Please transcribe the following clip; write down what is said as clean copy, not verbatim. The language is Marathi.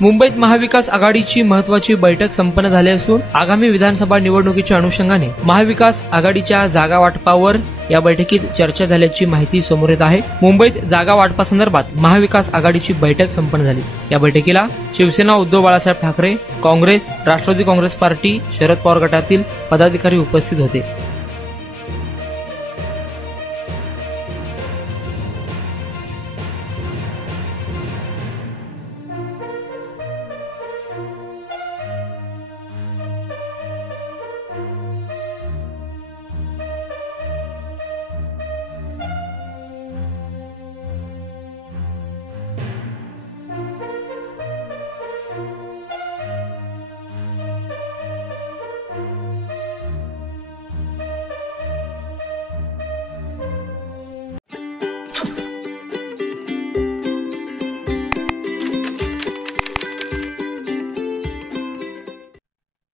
मुंबईत महाविकास आघाडीची महत्वाची बैठक संपन्न झाली असून आगामी विधानसभा निवडणुकीच्या अनुषंगाने महाविकास आघाडीच्या जागा वाटपावर या बैठकीत चर्चा झाल्याची माहिती समोर येत आहे। मुंबईत जागा वाटपासंदर्भात महाविकास आघाडीची बैठक संपन्न झाली। या बैठकीला शिवसेना उद्धव बाळासाहेब ठाकरे, काँग्रेस, राष्ट्रवादी काँग्रेस पार्टी, शरद पवार गटातील पदाधिकारी उपस्थित होते।